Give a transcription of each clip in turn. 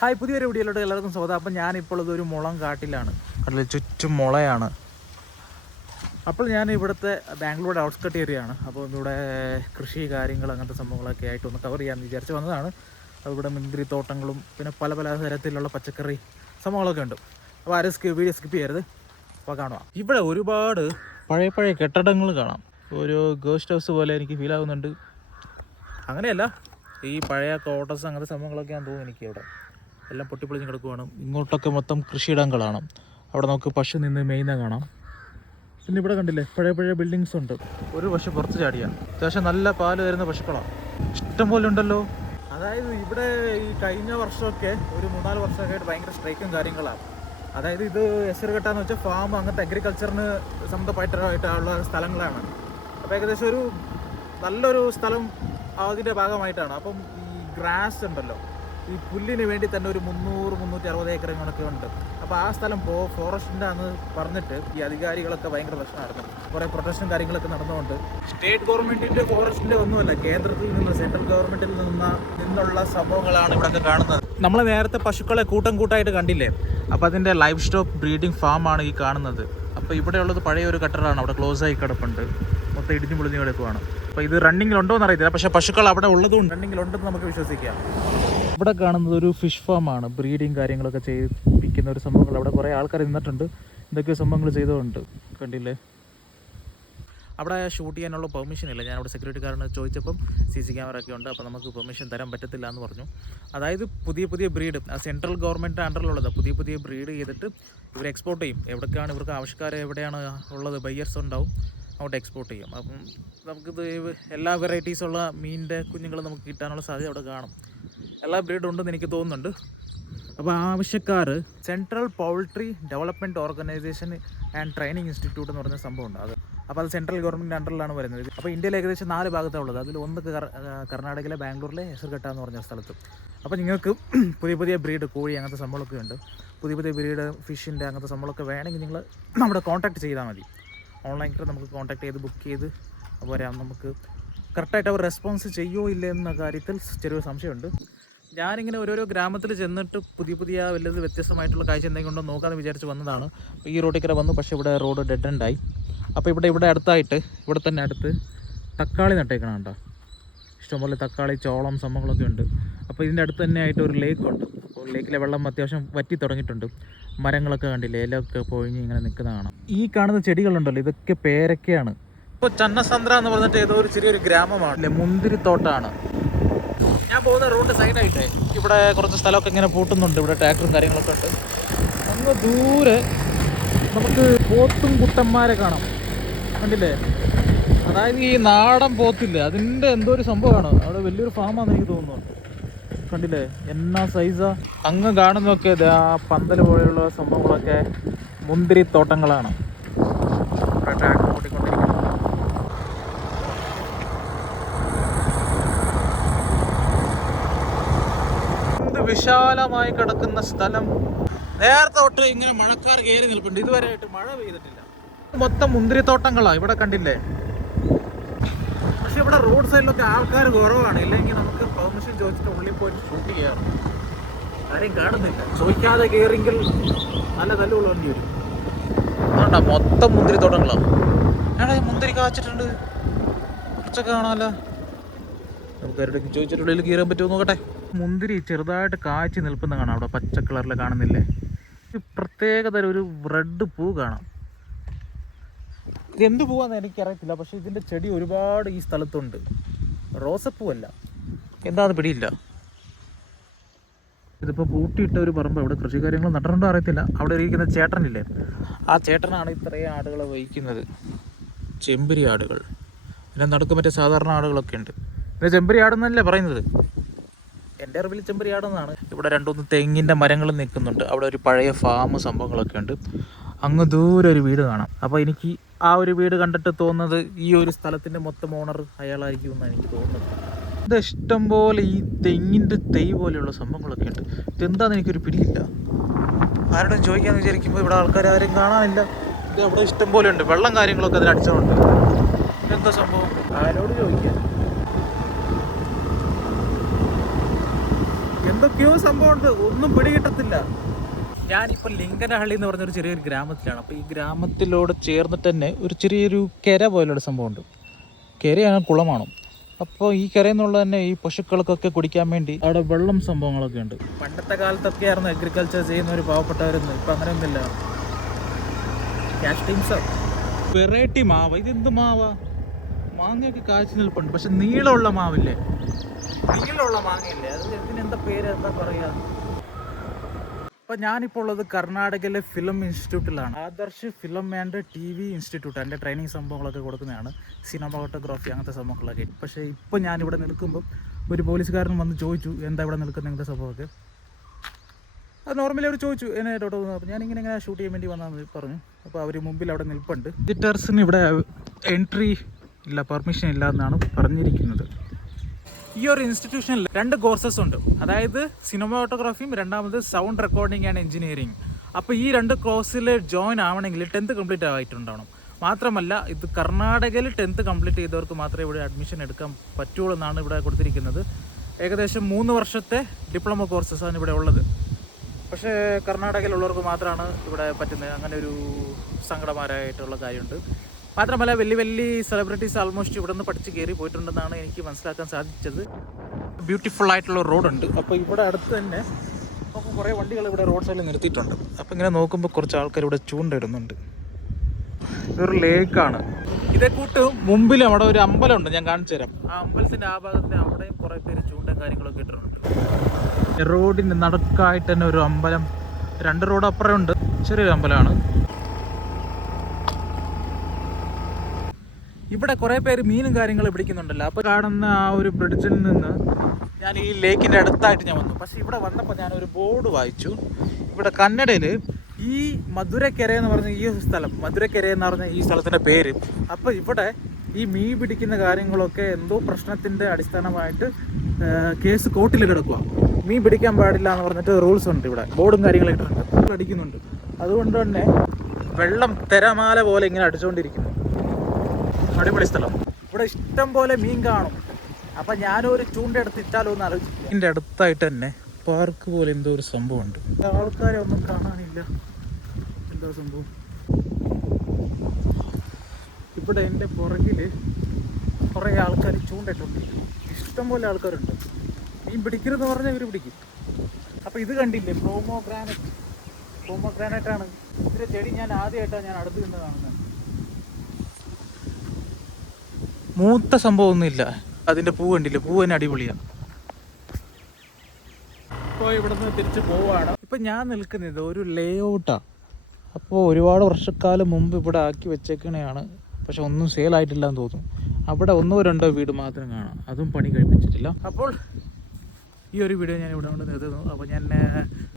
Hi പുതിയൊരു വീഡിയോയിലോട്ട് എല്ലാവർക്കും സ്വാഗതം. അപ്പം ഞാനിപ്പോൾ ഇതൊരു മുളം കാട്ടിലാണ്. കടലിൽ ചുറ്റും മുളയാണ്. അപ്പോൾ ഞാൻ ഇവിടുത്തെ ബാംഗ്ലൂരുടെ ഔട്ട്സ്കട്ട് ഏരിയ ആണ്. അപ്പോൾ ഇവിടെ കൃഷി കാര്യങ്ങൾ അങ്ങനത്തെ സംഭവങ്ങളൊക്കെ ആയിട്ട് ഒന്ന് കവർ ചെയ്യാമെന്ന് വിചാരിച്ച് വന്നതാണ്. ഇവിടെ മുന്തിരി തോട്ടങ്ങളും പിന്നെ പല പല തരത്തിലുള്ള പച്ചക്കറി സംഭവങ്ങളൊക്കെ ഉണ്ട്. അപ്പോൾ ആരും സ്കിപ്പ് വീഡിയോ സ്കിപ്പ് ചെയ്യരുത്. അപ്പോൾ കാണുക ഇവിടെ ഒരുപാട് പഴയ പഴയ കെട്ടിടങ്ങൾ കാണാം. ഒരു ഗോസ്റ്റ് ഹൗസ് പോലെ എനിക്ക് ഫീൽ ആകുന്നുണ്ട് അങ്ങനെയല്ല ഈ പഴയ കോട്ടസ് അങ്ങനത്തെ സംഭവങ്ങളൊക്കെയാണ് തോന്നുന്നു എനിക്ക് ഇവിടെ എല്ലാം പൊട്ടിപ്പൊളിഞ്ഞ് കിടക്കുവാണ്. ഇങ്ങോട്ടൊക്കെ മൊത്തം കൃഷിയിടങ്ങളാണ്. അവിടെ നമുക്ക് പശു നിന്ന് മെയ്യുന്ന കാണാം. പിന്നെ ഇവിടെ കണ്ടില്ലേ പഴയ പഴയ ബിൽഡിങ്സ് ഉണ്ട്. ഒരു പശു പുറത്ത് ചാടിയാണ് അത്യാവശ്യം നല്ല പാൽ തരുന്ന പശുക്കളാണ് ഇഷ്ടം പോലെ ഉണ്ടല്ലോ. അതായത് ഇവിടെ ഈ കഴിഞ്ഞ വർഷമൊക്കെ ഒരു മൂന്നാൽ വർഷമൊക്കെ ആയിട്ട് ഭയങ്കര സ്ട്രൈക്കും കാര്യങ്ങളാണ് അതായത് ഇത് എസറുകെട്ടാന്ന് വെച്ചാൽ ഫാം അങ്ങനത്തെ അഗ്രികൾച്ചറിന് സംബന്ധമായിട്ടുള്ള സ്ഥലങ്ങളാണ്. അപ്പോൾ ഏകദേശം ഒരു നല്ലൊരു സ്ഥലം അതിന്റെ ഭാഗമായിട്ടാണ്. അപ്പം ഈ ഗ്രാസ് ഉണ്ടല്ലോ ഈ പുല്ലിന് വേണ്ടി തന്നെ ഒരു മുന്നൂറ് മുന്നൂറ്റി അറുപത് ഏക്കറങ്ങളൊക്കെ ഉണ്ട്. അപ്പോൾ ആ സ്ഥലം പോ ഫോറസ്റ്റിന്റെ അന്ന് പറഞ്ഞിട്ട് ഈ അധികാരികളൊക്കെ ഭയങ്കര പ്രശ്നമായിരുന്നു കുറേ പ്രൊട്ടക്ഷൻ കാര്യങ്ങളൊക്കെ നടന്നുകൊണ്ട് സ്റ്റേറ്റ് ഗവൺമെന്റിന്റെ ഫോറസ്റ്റിന്റെ ഒന്നുമല്ല കേന്ദ്രത്തിൽ നിന്ന് സെൻട്രൽ ഗവൺമെന്റിൽ നിന്ന് നിന്നുള്ള സംഭവങ്ങളാണ് ഇവിടെയൊക്കെ കാണുന്നത്. നമ്മൾ നേരത്തെ പശുക്കളെ കൂട്ടം കൂട്ടായിട്ട് കണ്ടില്ലേ? അപ്പോൾ അതിന്റെ ലൈഫ് സ്റ്റോക്ക് ബ്രീഡിംഗ് ഫാമാണ് ഈ കാണുന്നത്. അപ്പോൾ ഇവിടെയുള്ളത് പഴയ ഒരു കട്ടറാണ് അവിടെ ക്ലോസ് ആയി കിടപ്പുണ്ട്. മൊത്തം ഇടിഞ്ഞു പൊളിഞ്ഞു കിടക്കുവാണ്. അപ്പോൾ ഇത് റണ്ണിങ്ങിലുണ്ടോ എന്ന് അറിയത്തില്ല പക്ഷേ പശുക്കൾ അവിടെ ഉള്ളതും റണ്ണിങ്ങിലുണ്ടെന്ന് നമുക്ക് വിശ്വസിക്കാം. ഇവിടെ കാണുന്നത് ഒരു ഫിഷ് ഫാമാണ് ബ്രീഡിങ് കാര്യങ്ങളൊക്കെ ചെയ്യിപ്പിക്കുന്ന ഒരു സംഭവങ്ങൾ. അവിടെ കുറേ ആൾക്കാർ നിന്നിട്ടുണ്ട്. എന്തൊക്കെയോ സംഭവങ്ങൾ ചെയ്തുകൊണ്ട് കണ്ടില്ലേ? അവിടെ ഷൂട്ട് ചെയ്യാനുള്ള പെർമിഷൻ ഇല്ല. ഞാൻ അവിടെ സെക്യൂരിറ്റിക്കാരന് ചോദിച്ചപ്പം സി സി ക്യാമറ ഒക്കെ ഉണ്ട്. അപ്പോൾ നമുക്ക് പെർമിഷൻ തരാൻ പറ്റത്തില്ല എന്ന് പറഞ്ഞു. അതായത് പുതിയ പുതിയ ബ്രീഡ് സെൻട്രൽ ഗവൺമെന്റ് അണ്ടറിലുള്ളത് പുതിയ പുതിയ ബ്രീഡ് ചെയ്തിട്ട് ഇവർ എക്സ്പോർട്ട് ചെയ്യും. എവിടേക്കാണ് ഇവർക്ക് ആവശ്യക്കാർ എവിടെയാണ് ഉള്ളത്? ബയ്യേഴ്സ് ഉണ്ടാവും. അങ്ങോട്ട് എക്സ്പോർട്ട് ചെയ്യും. അപ്പം നമുക്കിത് എല്ലാ വെറൈറ്റീസുള്ള മീനിന്റെ കുഞ്ഞുങ്ങൾ നമുക്ക് കിട്ടാനുള്ള സാധ്യത അവിടെ കാണും. എല്ലാ ബ്രീഡും ഉണ്ടെന്ന് എനിക്ക് തോന്നുന്നുണ്ട്. അപ്പോൾ ആവശ്യക്കാർ central poultry development organisation and training institute എന്ന് പറഞ്ഞ സംഭവമുണ്ട്. അത് അപ്പോൾ അത് സെൻട്രൽ ഗവൺമെന്റ് അണ്ടറിലാണ് വരുന്നത്. അപ്പോൾ ഇന്ത്യയിൽ ഏകദേശം നാല് ഭാഗത്താണ് ഉള്ളത് അതിൽ ഒന്ന് കർണാടകയിലെ ബാംഗ്ലൂരിലെ ഹെസർഘട്ട എന്ന് പറഞ്ഞ സ്ഥലത്ത്. അപ്പോൾ നിങ്ങൾക്ക് പുതിയ പുതിയ ബ്രീഡ് കോഴി അങ്ങനത്തെ സംഭവമൊക്കെ ഉണ്ട്. പുതിയ പുതിയ ബ്രീഡ് ഫിഷിന്റെ അങ്ങനത്തെ സംഭവമൊക്കെ വേണമെങ്കിൽ നിങ്ങൾ നമ്മുടെ കോൺടാക്ട് ചെയ്താൽ മതി. ഓൺലൈനിൽ നമുക്ക് കോൺടാക്ട് ചെയ്ത് ബുക്ക് ചെയ്ത് അപ്പോൾ നമുക്ക് കറക്റ്റായിട്ട് അവർ റെസ്പോൺസ് ചെയ്യുമോ ഇല്ല എന്ന കാര്യത്തിൽ ചെറിയൊരു സംശയമുണ്ട്. ഞാനിങ്ങനെ ഓരോരോ ഗ്രാമത്തിൽ ചെന്നിട്ട് പുതിയ പുതിയ വല്ലത് വ്യത്യസ്തമായിട്ടുള്ള കാഴ്ച എന്തെങ്കിലും ഉണ്ടോ നോക്കാമെന്ന് വിചാരിച്ച് വന്നതാണ്. ഈ റോഡിൽ കൂടെ വന്നു. പക്ഷേ ഇവിടെ റോഡ് ഡെഡ് എൻഡായി അപ്പോൾ ഇവിടെ ഇവിടെ അടുത്തായിട്ട് ഇവിടെ തന്നെ അടുത്ത് തക്കാളി നട്ടേക്കണം കേട്ടോ ഇഷ്ടംപോലെ തക്കാളി ചോളം സംഭവങ്ങളൊക്കെ ഉണ്ട്. അപ്പോൾ ഇതിന്റെ അടുത്ത് തന്നെ ആയിട്ട് ഒരു ലേക്ക് ഉണ്ട്. അപ്പോൾ ലേക്കിലെ വെള്ളം അത്യാവശ്യം വറ്റി തുടങ്ങിയിട്ടുണ്ട്. മരങ്ങളൊക്കെ കണ്ടില്ലേ ഇലയൊക്കെ പൊഴിഞ്ഞ് ഇങ്ങനെ നിൽക്കുന്നതാണ് ഈ കാണുന്ന ചെടികളുണ്ടല്ലോ ഇതൊക്കെ പേരൊക്കെയാണ്. ഇപ്പോൾ ചന്നസന്ദ്ര എന്ന് പറഞ്ഞിട്ട് ഏതോ ഒരു ചെറിയൊരു ഗ്രാമമാണ്. അല്ലേ മുന്തിരിത്തോട്ടാണ്. ഞാൻ പോകുന്ന റോഡ് സൈഡായിട്ട്. ഇവിടെ കുറച്ച് സ്ഥലമൊക്കെ ഇങ്ങനെ പൂട്ടുന്നുണ്ട്. ഇവിടെ ട്രാക്ടറും കാര്യങ്ങളൊക്കെ ഉണ്ട്. അങ്ങ് ദൂരെ നമുക്ക് പോത്തും കുട്ടന്മാരെ കാണാം. കണ്ടില്ലേ? അതായത് ഈ നാടൻ പോത്തില്ല? അതിന്റെ എന്തോ ഒരു സംഭവമാണ്. അവിടെ വലിയൊരു ഫാമാണെന്ന് എനിക്ക് തോന്നുന്നു. കണ്ടില്ലേ? എന്നാ സൈസാ അങ്ങ് കാണുന്നൊക്കെ ആ പന്തൽ പോലെയുള്ള സംഭവങ്ങളൊക്കെ മുന്തിരി തോട്ടങ്ങളാണ് ഇവിടെ ട്രാക്ടർ ഓടിക്കൊണ്ടിരിക്കുന്നത് എന്ത് വിശാലമായി കിടക്കുന്ന സ്ഥലം. നേരത്തെ തൊട്ട് ഇങ്ങനെ മഴക്കാർ കയറി നിൽപ്പുണ്ട്. ഇതുവരെ ആയിട്ട് മഴ പെയ്തിട്ടില്ല. മൊത്തം മുന്തിരിത്തോട്ടങ്ങളാ ഇവിടെ കണ്ടില്ലേ? പക്ഷെ ഇവിടെ റോഡ് സൈഡിലൊക്കെ ആൾക്കാർ കുറവാണ്. ഇല്ലെങ്കിൽ നമുക്ക് പെർമിഷൻ ചോദിച്ചിട്ട് ഉള്ളിൽ പോയിട്ട് ഷൂട്ട് ചെയ്യാം. ആരെയും കാണുന്നില്ല. ചോദിക്കാതെ കയറിയെങ്കിൽ നല്ല തല്ലുകൊള്ളേണ്ടി വരും. അതുകൊണ്ടാ മൊത്തം മുന്തിരിത്തോട്ടങ്ങളാണ് എടാ മുന്തിരി കാച്ചിട്ടുണ്ട്. കുറച്ചൊക്കെ കാണാമല്ലോ നമുക്ക് ആരോടൊക്കെ ചോദിച്ചിട്ട് ഉള്ളിൽ കയറാൻ പറ്റുമോ നോക്കട്ടെ. മുന്തിരി ചെറുതായിട്ട് കാച്ചി നിൽക്കുന്ന കാണാം അവിടെ പച്ച കളറിൽ കാണുന്നില്ലേ? ഒരു പ്രത്യേകതരം ഒരു റെഡ് പൂ കാണാം. എന്ത് പൂവാന്ന് എനിക്കറിയത്തില്ല പക്ഷെ ഇതിന്റെ ചെടി ഒരുപാട് ഈ സ്ഥലത്തുണ്ട്. റോസപ്പൂവല്ല. എന്താന്ന് പിടിയില്ല. ഇതിപ്പോൾ പൂട്ടിയിട്ട ഒരു പറമ്പ് അവിടെ കൃഷി കാര്യങ്ങൾ നട്ടിട്ടുണ്ടോ അറിയത്തില്ല. അവിടെ ഇരിക്കുന്ന ചേട്ടനില്ലേ? ആ ചേട്ടനാണ് ഇത്രയും ആടുകളെ വഹിക്കുന്നത്. ചെമ്പരി ആടുകൾ പിന്നെ നടുക്ക് മറ്റേ സാധാരണ ആടുകളൊക്കെ ഉണ്ട്. ഇത് ചെമ്പരി ആടെന്നല്ലേ പറയുന്നത്? എന്റെ അറിവിൽ ചെമ്പരിയാടെന്നാണ്. ഇവിടെ രണ്ടുമൂന്ന് തെങ്ങിന്റെ മരങ്ങൾ നിൽക്കുന്നുണ്ട്. അവിടെ ഒരു പഴയ ഫാം സംഭവങ്ങളൊക്കെ ഉണ്ട്. അങ്ങ് ദൂരെ ഒരു വീട് കാണാം. അപ്പോൾ എനിക്ക് ആ ഒരു വീട് കണ്ടിട്ട് തോന്നുന്നത് ഈ ഒരു സ്ഥലത്തിന്റെ മൊത്തം ഓണർ അയാളായിരിക്കും എന്നാണ് എനിക്ക് തോന്നുന്നത്. ഇത് ഇഷ്ടം പോലെ ഈ തെങ്ങിന്റെ തൈ പോലെയുള്ള സംഭവങ്ങളൊക്കെ ഉണ്ട്. ഇതെന്താണെന്ന് എനിക്കൊരു പിടിയില്ല. ആരോടും ചോദിക്കാന്ന് വിചാരിക്കുമ്പോൾ ഇവിടെ ആൾക്കാർ ആരും കാണാനില്ല. ഇത് അവിടെ ഇഷ്ടം പോലെ ഉണ്ട്. വെള്ളം കാര്യങ്ങളൊക്കെ അതിൽ അടിച്ചുകൊണ്ട് ഇതെന്താ സംഭവം? ആരോട് ചോദിക്കാം? എന്തൊക്കെയോ സംഭവമുണ്ട്. ഒന്നും പിടികിട്ടത്തില്ല. ഞാനിപ്പോൾ ലിങ്കനഹള്ളി എന്ന് പറഞ്ഞൊരു ചെറിയൊരു ഗ്രാമത്തിലാണ്. അപ്പോൾ ഈ ഗ്രാമത്തിലോട് ചേർന്നിട്ട് തന്നെ ഒരു ചെറിയൊരു കര പോലൊരു സംഭവമുണ്ട്. കരയാണ് കുളമാണോ? അപ്പോൾ ഈ കരയിൽ നിന്നുള്ള തന്നെ ഈ പശുക്കൾക്കൊക്കെ കുടിക്കാൻ വേണ്ടി അവിടെ വെള്ളം സംഭവങ്ങളൊക്കെ ഉണ്ട്. പണ്ടത്തെ കാലത്തൊക്കെ ആയിരുന്നു അഗ്രികൾച്ചർ ചെയ്യുന്ന ഒരു പാവപ്പെട്ടവരുന്ന്. ഇപ്പം അങ്ങനെയൊന്നുമില്ല. ഒന്നുമില്ല വെറൈറ്റി മാവ്. ഇതെന്ത് മാവാ? മാങ്ങയൊക്കെ കാഴ്ച നിൽപ്പുണ്ട്. പക്ഷെ നീളമുള്ള മാവില്ലേ? നീളമുള്ള മാങ്ങയില്ലേ? അത് ഇതിനെന്താ പേര്? എന്താ പറയാ? അപ്പോൾ ഞാനിപ്പോൾ ഉള്ളത് കർണാടകയിലെ film ഇൻസ്റ്റിറ്റ്യൂട്ടിലാണ്. Adarsh film and T V institute. എന്റെ ട്രെയിനിങ് സംഭവങ്ങളൊക്കെ കൊടുക്കുന്നതാണ്. ഫോട്ടോഗ്രാഫി അങ്ങനത്തെ സംഭവങ്ങളൊക്കെ. പക്ഷേ ഇപ്പോൾ ഞാനിവിടെ നിൽക്കുമ്പോൾ ഒരു പോലീസുകാരൻ വന്ന് ചോദിച്ചു എന്താ ഇവിടെ നിൽക്കുന്ന? ഇങ്ങനത്തെ സംഭവമൊക്കെ? അത് നോർമലി അവർ ചോദിച്ചു എന്നെ ഡോട്ട് അപ്പോൾ ഞാൻ ഇങ്ങനെ ഇങ്ങനെ ഷൂട്ട് ചെയ്യാൻ വേണ്ടി വന്നാന്ന് പറഞ്ഞു. അപ്പോൾ അവർ മുമ്പിൽ അവിടെ നിൽപ്പുണ്ട്. വിസിറ്റേഴ്സിന് ഇവിടെ എൻട്രി ഇല്ല പെർമിഷൻ ഇല്ല എന്നാണ് പറഞ്ഞിരിക്കുന്നത്. ഈ ഒരു ഇൻസ്റ്റിറ്റ്യൂഷനിൽ രണ്ട് കോഴ്സസ് ഉണ്ട്. അതായത് സിനിമാറ്റോഗ്രാഫിയും രണ്ടാമത് സൗണ്ട് റെക്കോർഡിംഗ് ആൻഡ് എഞ്ചിനീയറിംഗ് അപ്പോൾ ഈ രണ്ട് കോഴ്സിൽ ജോയിൻ ആവണമെങ്കിൽ ടെൻത്ത് കംപ്ലീറ്റ് ആയിട്ടുണ്ടാവണം. മാത്രമല്ല ഇത് കർണാടകയിൽ ടെൻത്ത് കംപ്ലീറ്റ് ചെയ്തവർക്ക് മാത്രമേ ഇവിടെ അഡ്മിഷൻ എടുക്കാൻ പറ്റുള്ളൂ എന്നാണ് ഇവിടെ കൊടുത്തിരിക്കുന്നത്. ഏകദേശം മൂന്ന് വർഷത്തെ ഡിപ്ലോമ കോഴ്സസ് ആണ് ഇവിടെ ഉള്ളത്. പക്ഷേ കർണാടകയിലുള്ളവർക്ക് മാത്രമാണ് ഇവിടെ പറ്റുന്നത്. അങ്ങനെ ഒരു സങ്കടമാരായിട്ടുള്ള കാര്യമുണ്ട്. മാത്രമല്ല വലിയ വലിയ സെലിബ്രിറ്റീസ് ആൾമോസ്റ്റ് ഇവിടെ നിന്ന് പഠിച്ച് കയറി പോയിട്ടുണ്ടെന്നാണ് എനിക്ക് മനസ്സിലാക്കാൻ സാധിച്ചത്. ബ്യൂട്ടിഫുൾ ആയിട്ടുള്ള റോഡുണ്ട് അപ്പോൾ ഇവിടെ അടുത്ത് തന്നെ നമുക്ക് കുറേ വണ്ടികൾ ഇവിടെ റോഡ് സൈഡിൽ നിർത്തിയിട്ടുണ്ട്. അപ്പോൾ ഇങ്ങനെ നോക്കുമ്പോൾ കുറച്ച് ആൾക്കാർ ഇവിടെ ചൂണ്ടിടുന്നുണ്ട് ഇതൊരു ലേക്കാണ് ഇതേ കൂട്ട് മുമ്പിൽ അവിടെ ഒരു അമ്പലമുണ്ട് ഞാൻ കാണിച്ചു തരാം. ആ അമ്പലത്തിന്റെ ആ ഭാഗത്ത് അവിടെയും കുറേ പേര് ചൂണ്ടും കാര്യങ്ങളൊക്കെ ഇട്ടിട്ടുണ്ട്. റോഡിന്റെ നടുക്കായിട്ട് തന്നെ ഒരു അമ്പലം രണ്ട് റോഡ് അപ്പുറം ഉണ്ട്. ചെറിയൊരു അമ്പലമാണ്. ഇവിടെ കുറേ പേര് മീനും കാര്യങ്ങളും പിടിക്കുന്നുണ്ടല്ലോ. അപ്പോൾ കാണുന്ന ആ ഒരു ബ്രിഡ്ജിൽ നിന്ന് ഞാൻ ഈ ലേക്കിന്റെ അടുത്തായിട്ട് ഞാൻ വന്നു. പക്ഷേ ഇവിടെ വന്നപ്പോൾ ഞാൻ ഒരു ബോർഡ് വായിച്ചു. ഇവിടെ കന്നഡയിൽ ഈ മധുരക്കര എന്ന് പറഞ്ഞ ഈ സ്ഥലം മധുരക്കര എന്ന് പറഞ്ഞ ഈ സ്ഥലത്തിന്റെ പേര്. അപ്പോൾ ഇവിടെ ഈ മീൻ പിടിക്കുന്ന കാര്യങ്ങളൊക്കെ എന്തോ പ്രശ്നത്തിന്റെ അടിസ്ഥാനമായിട്ട് കേസ് കോർട്ടിൽ കിടക്കുക മീൻ പിടിക്കാൻ പാടില്ല എന്ന് പറഞ്ഞിട്ട് റൂൾസ് ഉണ്ട് ഇവിടെ. ബോർഡും കാര്യങ്ങളൊക്കെ ഇട്ടിട്ടുണ്ട്. അടിക്കുന്നുണ്ട്. അതുകൊണ്ട് തന്നെ വെള്ളം തിരമാല പോലെ ഇങ്ങനെ അടിച്ചുകൊണ്ടിരിക്കുന്നു അടിപൊളി സ്ഥലം. ഇവിടെ ഇഷ്ടം പോലെ മീൻ കാണും. അപ്പൊ ഞാനൊരു ചൂണ്ടെടുത്ത് ഇട്ടാലോ എന്ന് ആലോചിക്കും ഇതിന്റെ അടുത്തായിട്ട് തന്നെ പാർക്ക് പോലെ എന്തോ ഒരു സംഭവമുണ്ട്. ആൾക്കാരെ ഒന്നും കാണാനില്ല. എന്താ സംഭവം? ഇവിടെ എന്റെ പുറകിൽ കുറേ ആൾക്കാർ ചൂണ്ടിട്ടുണ്ട് ഇഷ്ടം പോലെ ആൾക്കാരുണ്ട്. മീൻ പിടിക്കരുതെന്ന് പറഞ്ഞാൽ ഇവർ പിടിക്കും. അപ്പൊ ഇത് കണ്ടില്ലേ? പ്രോമോ ഗ്രാനറ്റ് പ്രോമോ ഗ്രാനറ്റ് ആണ്. ഇതിന്റെ ചെടി ഞാൻ ആദ്യമായിട്ടാണ് ഞാൻ അടുത്ത് നിന്ന് കാണുന്നത്. മൂത്ത സംഭവം ഒന്നുമില്ല അതിന്റെ പൂ കണ്ടില്ല? പൂ തന്നെ അടിപൊളിയാണ് ഇപ്പോൾ ഇവിടുന്ന് തിരിച്ച് പോവാണ്. ഇപ്പൊ ഞാൻ നിൽക്കുന്നത് ഒരു ലേ ഔട്ടാ അപ്പോൾ ഒരുപാട് വർഷക്കാലം മുമ്പ് ഇവിടെ ആക്കി വെച്ചേക്കണെയാണ്. പക്ഷെ ഒന്നും സെയിൽ ആയിട്ടില്ല എന്ന് തോന്നുന്നു. അവിടെ ഒന്നോ രണ്ടോ വീട് മാത്രം കാണാം. അതും പണി കഴിപ്പിച്ചിട്ടില്ല. അപ്പോൾ ഈ ഒരു വീഡിയോ ഞാൻ ഇവിടെ കൊണ്ട് നിർത്തുന്നു. അപ്പോൾ ഞാൻ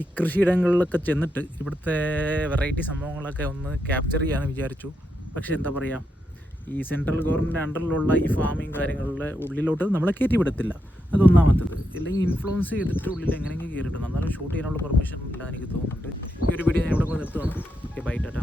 ഈ കൃഷിയിടങ്ങളിലൊക്കെ ചെന്നിട്ട് ഇവിടുത്തെ വെറൈറ്റി സംഭവങ്ങളൊക്കെ ഒന്ന് ക്യാപ്ചർ ചെയ്യാമെന്ന് വിചാരിച്ചു. പക്ഷെ എന്താ പറയുക ഈ സെൻട്രൽ ഗവൺമെന്റ് അണ്ടറിലുള്ള ഈ ഫാമിങ് കാര്യങ്ങളുടെ ഉള്ളിലോട്ട് നമ്മളെ കയറ്റി വിടത്തില്ല. അതൊന്നാമത്തത് ഇല്ലെങ്കിൽ ഇൻഫ്ലുവൻസ് ചെയ്തിട്ട് ഉള്ളിൽ എങ്ങനെയെങ്കിലും കയറിയിട്ടുണ്ട് എന്നാലും ഷൂട്ട് ചെയ്യാനുള്ള പെർമിഷൻ ഇല്ല എനിക്ക് തോന്നുന്നുണ്ട്. ഈ ഒരു വീഡിയോ ഞാൻ ഇവിടെ നിർത്തുകയാണ് ഓക്കെ ബൈ ടാറ്റ.